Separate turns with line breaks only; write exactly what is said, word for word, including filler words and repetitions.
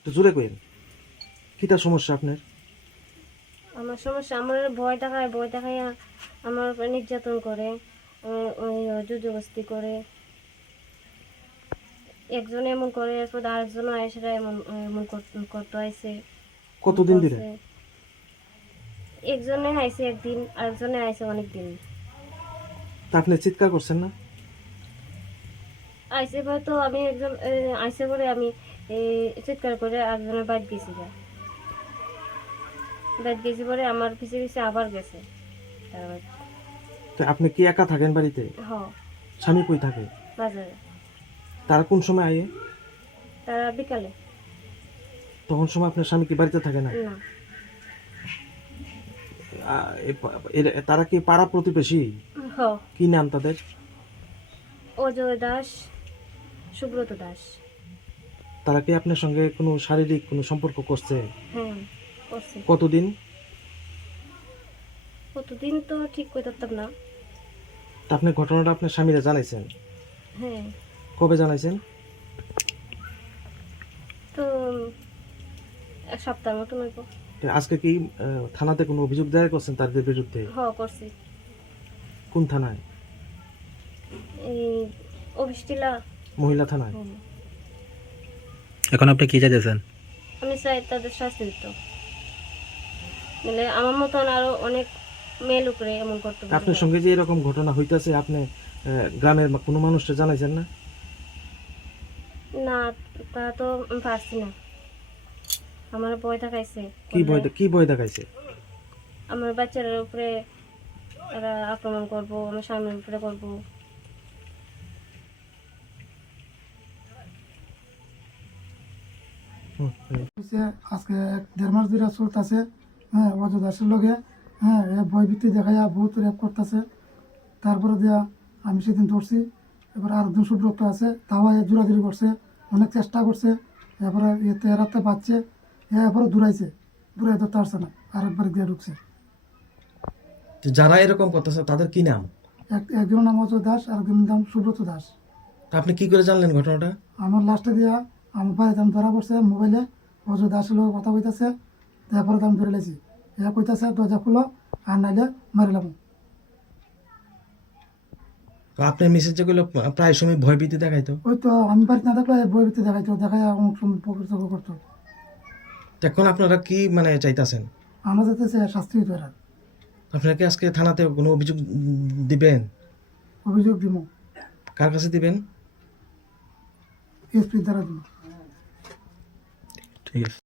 তো জোরে কইন, কিটা সমস্যা আপনার?
আমার সমস্যা, আমার ভয় দেখায়, ভয় দেখায় আমার উপর নির্যাতন করে, আহ, ওই জুজুবস্তি করে। একজন এমন করে, এরপর আরেকজন এসে এমন এমন কর- করতে আইছে।
কতদিন ধরে?
করছে। একজনে আইছে একদিন, আরেকজনে আইছে অনেক দিন।
তা আপনি চিৎকার করছেন না?
আইসে হয়তো আমি একজন এ, আইসে করে আমি এ, চিৎকার করে একজনের বাড়ি গেছি যা বাড়ি গেছি পরে আমার পিছিয়ে পিছিয়ে আবার গেছে তার বাড়ি।
তো আপনি কি একা থাকেন বাড়িতে?
হ,
স্বামী কই থাকে?
বাজারে।
তারা কোন সময় আয়ে?
তারা বিকালে।
তখন সময় আপনার স্বামী কি বাড়িতে থাকে না?
না।
আ- এ- এ- তারা কি পাড়া প্রতিবেশী?
হ,
কি নাম তাদের?
অজয় দাস, সুব্রত দাস।
তারা কি আপনার সঙ্গে কোনো শারীরিক কোনো সম্পর্ক করছে?
হ্যাঁ, করছে।
কতদিন?
কতদিন তো ঠিক করে পারতাম না।
তা আপনি ঘটনাটা আপনার স্বামীরা জানাইছেন?
হ্যাঁ,
কবে জানাইছেন?
তো এক সপ্তাহ মতন হইব।
তো আজকে কি আহ, থানাতে কোনো অভিযোগ দায়ের করছেন তাদের বিরুদ্ধে?
হ, করছি।
কোন থানায়?
এই অফিসটিলা।
মহিলা থানায়।
হুম।
এখন আপনি কি চাইতেছেন?
আমি চাই তাদের শাস্তি দিত, মানে আমার মতন আরো অনেক মেয়ে লোকরে এমন করতে
তা
পারে।
আপনার সঙ্গে যে এরকম ঘটনা হইতাছে আপনি আহ, গ্রামের কোনো মানুষকে জানাইছেন না?
না, তা তো আমি পারছি না। আমার ভয় দেখাইছে,
কি ভয় দে- কি ভয় দেখাইছে?
আমার বাচ্চাদের উপরে এরা আক্রমণ করব, আমার স্বামীর উপরে করব।
হুম, হুম।
হচ্ছে আজকে এক দেড় মাস ধরে চলতেছে। হ্যাঁ, অযোধ্যা দাসের লগে হ্যাঁ এ ভয়ভীতি দেখাইয়া বহুত রেপ করতেছে। তারপরে দিয়া আমি সেদিন ধরছি। এবার আরেকজন সুব্রত আছে, তাও এ জোরাজুরি করছে, অনেক চেষ্টা করছে। এরপরে এতে এরাতে বাচ্চে, এরপরে দূরাইছে, দূরাই ধরতে পারছে না, আরেকবার গিয়ে ঢুকছে।
তো যারা এরকম করতেছে তাদের কি নাম?
এক একজনের নাম অযোধ্যা দাস, আরেকজনের নাম সুব্রত দাস।
তা আপনি কি করে জানলেন ঘটনাটা?
আমার লাস্টে দিয়া আমার বাড়িতে আমি ধরা পড়ছে মোবাইলে, অযোধ্যা দাসের লগে কথা কইতাছে। তারপরে তো আমি ধরে লেছি, এ কইতাছে দরজা খুলো আর নাইলে মারিলাম।
তো আপনার মিসেস যেগুলো প্রায় সময় ভয়ভীতি দেখাইতো,
ওই তো আমি বাড়িতে না থাকলে বই ভিত্তি দেখাইতো, দেখাই অনেক সময় পকড় চকর করতো।
তো এখন আপনারা কি মানে চাইতাছেন?
আমরা যাতে সে শাস্তি হইতো এরা।
আপনারা কি আজকে থানাতে কোনো অভিযোগ উম, দিবেন?
অভিযোগ দিব,
কার কাছে দিবেন?
এসপির দ্বারা দিব।
ঠিক আছে।